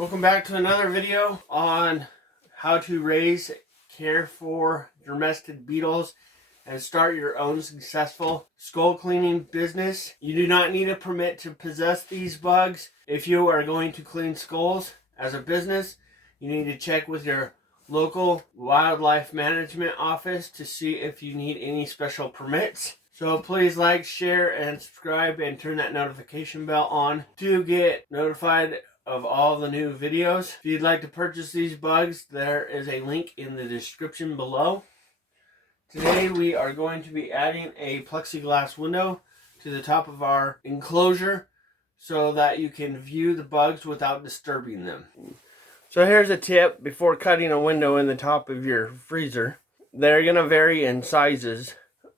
Welcome back to another video on how to raise, care for dermestid beetles and start your own successful skull cleaning business. You do not need a permit to possess these bugs. If you are going to clean skulls as a business, you need to check with your local wildlife management office to see if you need any special permits. So please like, share, and subscribe and turn that notification bell on to get notified of all the new videos. If you'd like to purchase these bugs, there is a link in the description below. Today we are going to be adding a plexiglass window to the top of our enclosure so that you can view the bugs without disturbing them. So here's a tip before cutting a window in the top of your freezer. They're going to vary in sizes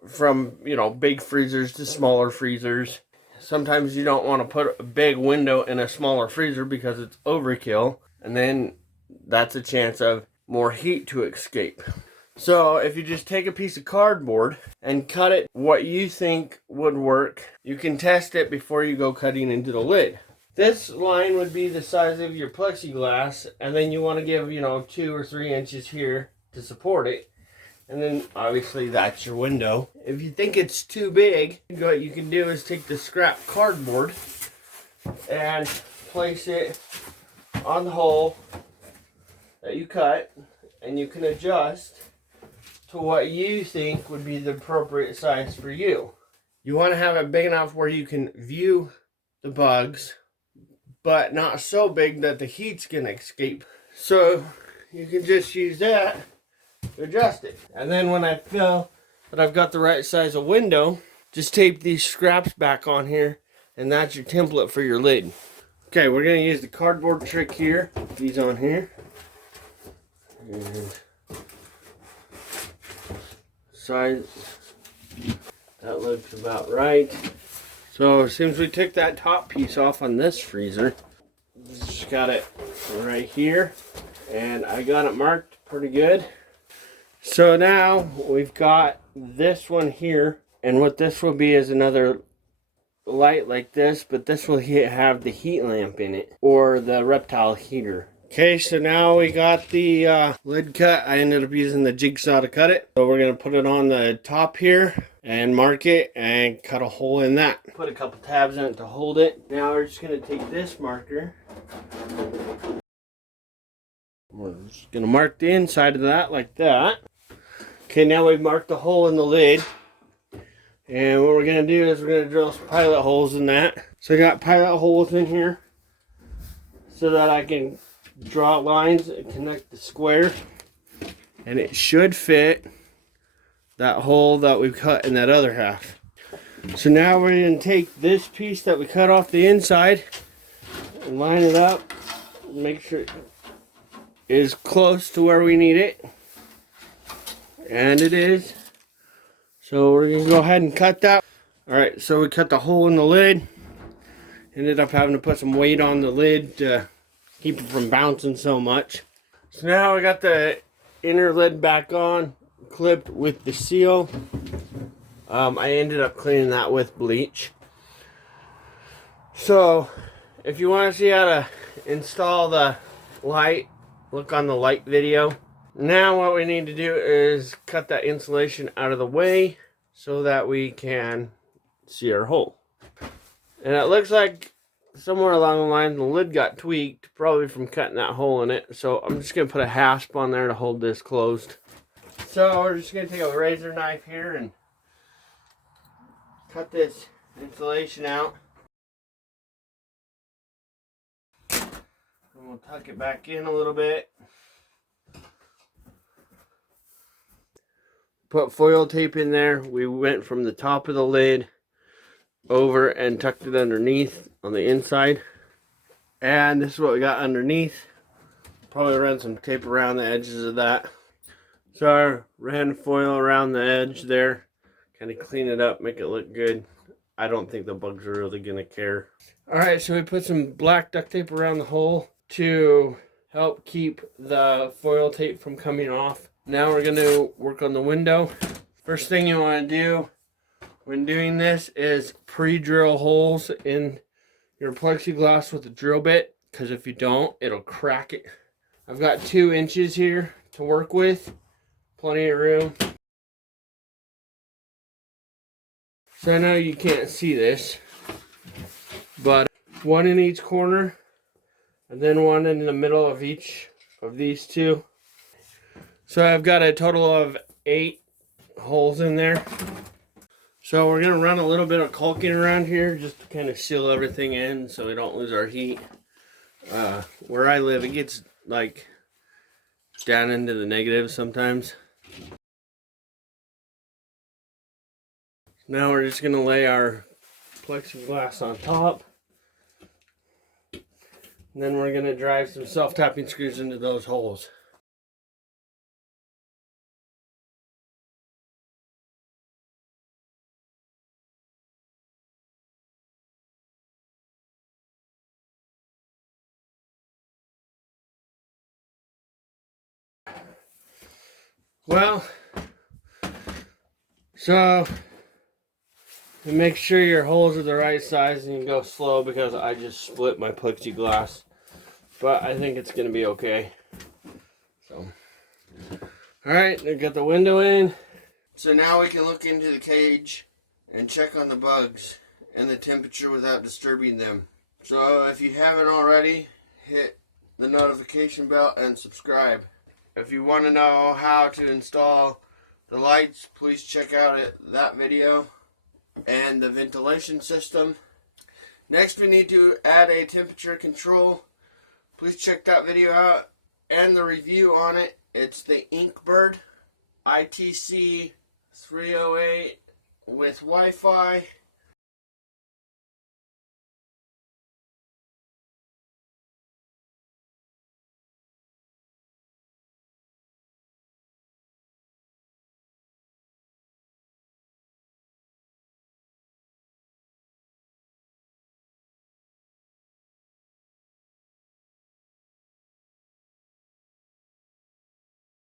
from, big freezers to smaller freezers. Sometimes you don't want to put a big window in a smaller freezer because it's overkill, and then that's a chance of more heat to escape. So if you just take a piece of cardboard and cut it what you think would work, you can test it before you go cutting into the lid. This line would be the size of your plexiglass, and then you want to give 2 or 3 inches here to support it. And then obviously that's your window. If you think it's too big, what you can do is take the scrap cardboard and place it on the hole that you cut, and you can adjust to what you think would be the appropriate size for you. You want to have it big enough where you can view the bugs, but not so big that the heat's gonna escape. So you can just use that to adjust it. And then when I feel that I've got the right size of window, just tape these scraps back on here, and that's your template for your lid. Okay, we're gonna use the cardboard trick here. Put these on here. And size, that looks about right. So as soon as we took that top piece off on this freezer, just got it right here, and I got it marked pretty good. So now we've got this one here, and what this will be is another light like this, but this will have the heat lamp in it, or the reptile heater. Okay, so now we got the lid cut. I ended up using the jigsaw to cut it. So we're going to put it on the top here and mark it and cut a hole in that. Put a couple tabs in it to hold it. Now we're just going to take this marker. We're just going to mark the inside of that like that. Okay, now we've marked the hole in the lid. And what we're going to do is we're going to drill some pilot holes in that. So I got pilot holes in here so that I can draw lines and connect the square. And it should fit that hole that we cut in that other half. So now we're going to take this piece that we cut off the inside and line it up. Make sure it is close to where we need it. And it is. So we're going to go ahead and cut that. Alright, so we cut the hole in the lid. Ended up having to put some weight on the lid to keep it from bouncing so much. So now we got the inner lid back on, clipped with the seal. I ended up cleaning that with bleach. So if you want to see how to install the light, look on the light video. Now what we need to do is cut that insulation out of the way so that we can see our hole. And it looks like somewhere along the line the lid got tweaked, probably from cutting that hole in it. So I'm just going to put a hasp on there to hold this closed. So we're just going to take a razor knife here and cut this insulation out. And we'll tuck it back in a little bit. Put foil tape in there. We went from the top of the lid over and tucked it underneath on the inside. And this is what we got underneath. Probably run some tape around the edges of that. So I ran foil around the edge there. Kind of clean it up, make it look good. I don't think the bugs are really going to care. Alright, so we put some black duct tape around the hole to help keep the foil tape from coming off. Now we're going to work on the window. First thing you want to do when doing this is pre-drill holes in your plexiglass with a drill bit because if you don't, it'll crack it. I've got 2 inches here to work with, plenty of room. So I know you can't see this, but 1 in each corner, and then 1 in the middle of each of these 2. So I've got a total of 8 holes in there. So we're gonna run a little bit of caulking around here just to kind of seal everything in so we don't lose our heat. Where I live, it gets like down into the negatives sometimes. Now we're just gonna lay our plexiglass on top. And then we're gonna drive some self-tapping screws into those holes. Well, so make sure your holes are the right size, and you go slow because I just split my plexiglass. But I think it's gonna be okay. So, all right, I got the window in. So now we can look into the cage and check on the bugs and the temperature without disturbing them. So if you haven't already, hit the notification bell and subscribe. If you want to know how to install the lights, please check out that video and the ventilation system. Next, we need to add a temperature control. Please check that video out and the review on it. It's the Inkbird ITC 308 with Wi-Fi.